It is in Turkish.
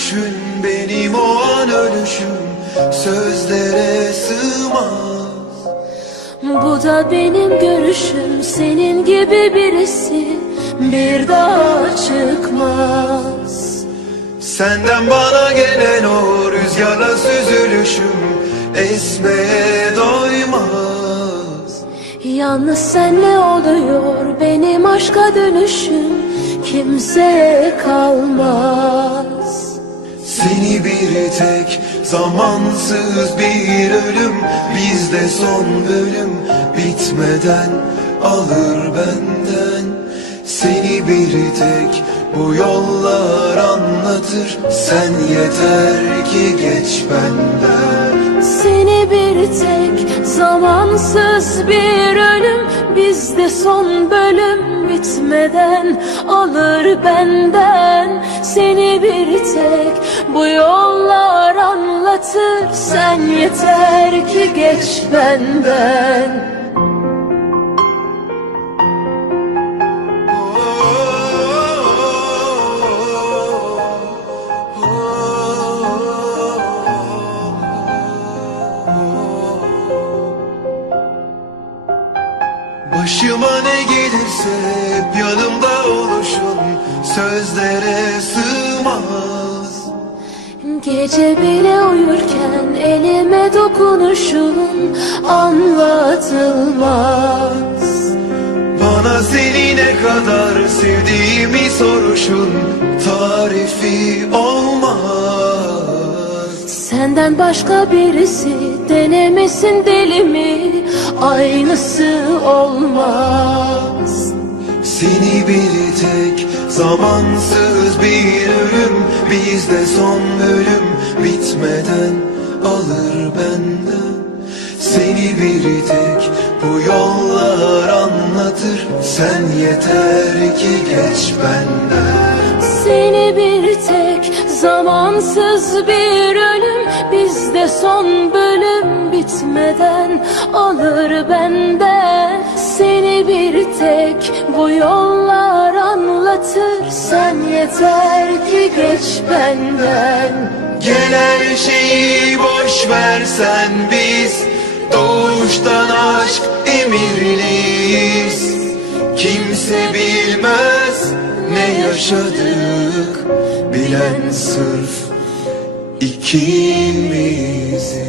gülüşün benim o an ölüşüm. Sözlere sığmaz. Bu da benim görüşüm Senin gibi birisi. Bir daha çıkmaz. Senden bana gelen o rüzgarla süzülüşüm Esmeye doymaz. Yalnız senle oluyor Benim aşka dönüşüm Kimseye kalmaz. Seni bir tek zamansız bir ölüm Bizde son bölüm bitmeden alır benden. Seni bir tek bu yollar anlatır Sen yeter ki geç benden. Seni bir tek zamansız bir ölüm Bizde son bölüm bitmeden alır benden. Seni bir tek bu yollar anlatır. Sen yeter ki geç benden Başıma ne gelirse hep yanımda oluşun Sözlere sığmaz. Gece bile uyurken elime dokunuşun anlatılmaz. Bana seni ne kadar sevdiğimi soruşun. Tarifi olmaz. Senden başka birisi denemesin deli mi? Aynısı olmaz Seni bir tek zamansız bir ölüm Bizde son bölüm bitmeden alır benden Seni bir tek bu yollar anlatır Sen yeter ki geç benden Seni bir tek zamansız bir ölüm Bizde son bölüm bitmeden alır benden Seni bir tek bu yollar anlatır. Sen yeter ki geç benden. Gel her şeyi boş versen biz Doğuştan aşk emirliyiz. Kimse bilmez ne yaşadık Bilen sırf ikimizi